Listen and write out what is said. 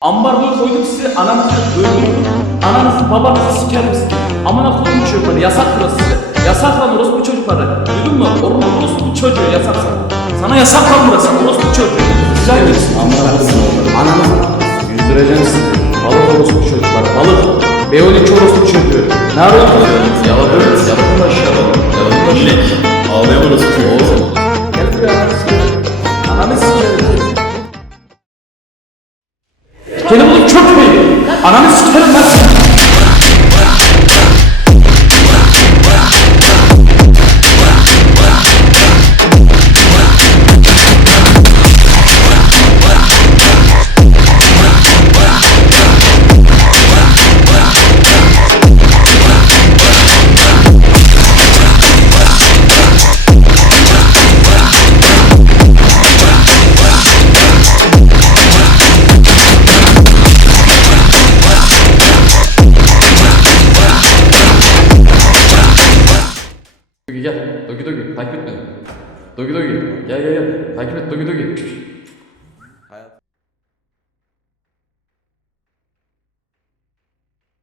Ambargoyu koyduk size, ananızı öldürdük. Ananızı babanızı sikerim size. Amına koyun çocukları, yasak burası size. Yasak lan orospu çocukları. Duydun mu? Orospu çocuğu yasak sana. Sana yasak lan burası, orospu çocuğu. Güzel gelirsin. Amına koyayım. Ananızı yüzdüreceğim sizi. Balık orospu çocukları, balık. B12 orospu çocuğu. Ne arıyorsunuz? Yaladınız, yaladın aşağıda. Yaladın aşağıda. Ağlayan orası çocuğu. Gel buraya ananı sikerim. Ananı sikerim. Gene bunu köpmeyin. Ananı sikerim ben seni. Dogi gel. Dogi Dogi. Takip et beni. Dogi Dogi. Gel gel gel. Takip et Dogi Dogi.